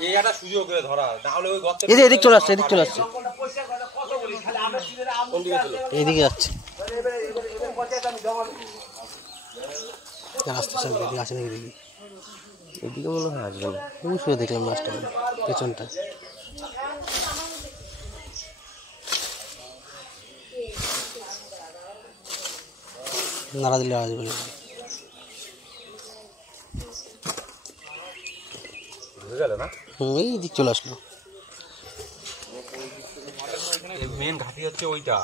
এই একটা সুযোগ করে ধরা না হলে ওই গর্তে এদিক চলে আসছে এইদিকে যাচ্ছে রাস্তা সব এদিকে আসে নাকি দেখি এদিকে মনে হয় আসবে না আমি শুয়ে দেখলাম রাস্তা পেছনটা নাড়া দিলে আসবে না এই দিক চলে আসলো মেন ঘাটি হচ্ছে ওইটা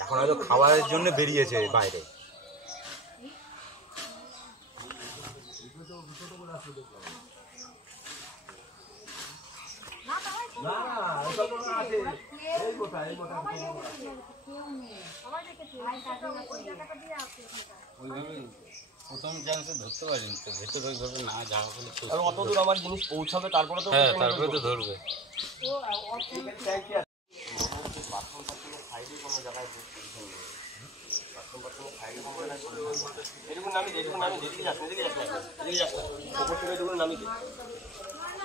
এখন হয়তো খাবারের জন্য বেরিয়েছে বাইরে প্রথম চান্সে ধরতে পারিনি তো ভেতরে ওইভাবে না যাওয়া বলে অত দূর আমার জিনিস পৌঁছাবে তারপরে তো হ্যাঁ তারপরে তো ধরবে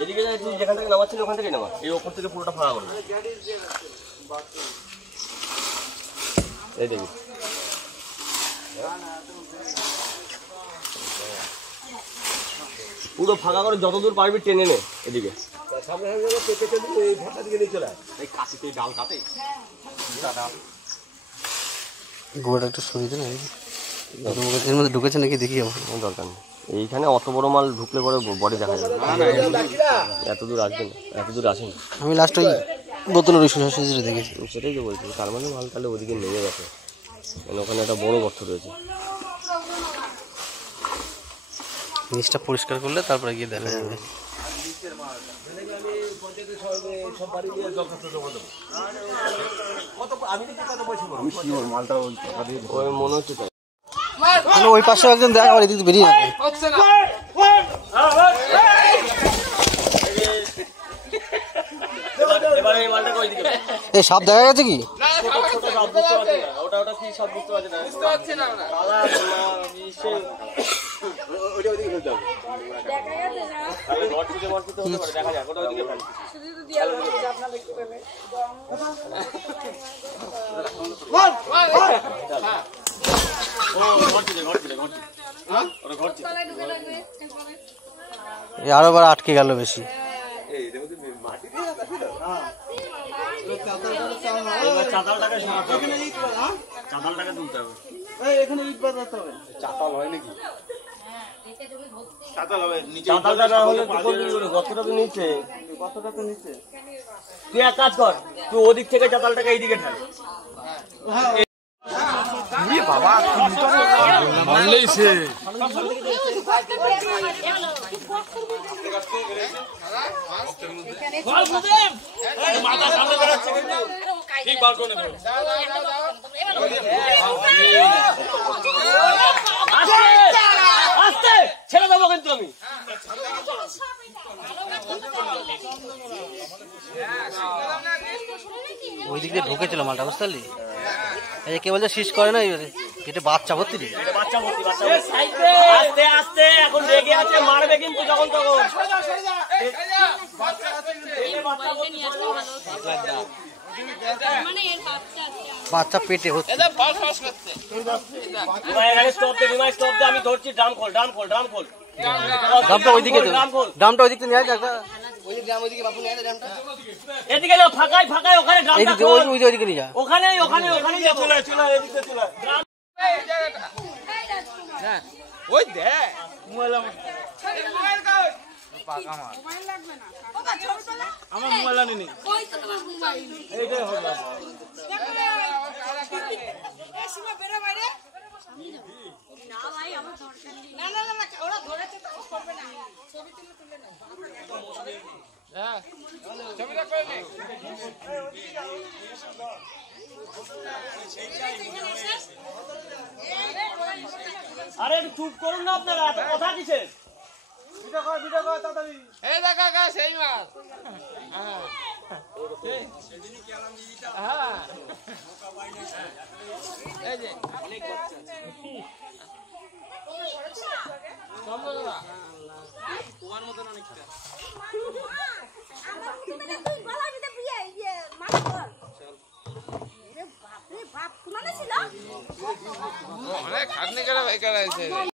এদিকে যেখান থেকে নামাচ্ছিল ওখান থেকে নামা এই ওপর থেকে পুরোটা ফাঁকা করবে এই দেখি পুরো ফাঁকা করে যতদূর পারবি টেনে নে এদিকে গোড়াটা একটু সরিয়ে দেন এর মধ্যে ঢুকেছে নাকি দেখি আমার দরকার নেই এইখানে অত বড় মাল ঢুকলে পরে বডি দেখা যাবে এত দূর আসবে না এত দূর আসেনি আমি লাস্ট ওই বোতলের ওই সোসাইটিটা দেখেছি সেটাই তো বলছি তার মানে মাল তাহলে ওদিকে নেমে গেছে মানে ওখানে একটা বড় গর্ত রয়েছে জিনিসটা পরিষ্কার করলে তারপরে গিয়ে দেখা যাবে মনে হচ্ছে ওই পাশে একজন দেখা আমার এদিকে বেরিয়ে যাবে এই সাপ দেখা গেছে কি আরো বার আটকে গেল বেশি তুই এক কাজ কর তুই ওদিক থেকে চাতালটাকে এইদিকে ঢাল বাবা মানলেই সে ঠিক বার করে আস্তে ছেড়ে দেবো কিন্তু আমি ওই দিক দিয়ে ঢুকেছিল মালটা বুঝতে পারলি এই কে বলছে শীষ করে না এটা বাচ্চা ভর্তি রে আস্তে আস্তে এখন রেগে আছে মারবে কিন্তু যখন তখন বাচ্চা পেটে হচ্ছে আমি ধরছি ড্রাম খোল ড্রামটা ওইদিকে ড্রামটা ওইদিকে নিয়ে আসে এদিকে যাও ফাঁকায় ফাঁকায় ওখানে ওইদিকে নিয়ে যা ওখানে ওই দেখ আমার মোবাইল আনিনি এইটাই হবে আরে চুপ করুন না আপনারা এত কথা কিসের এই দেখা সেই মাছ এই যে খাটনি করে বেকার আছে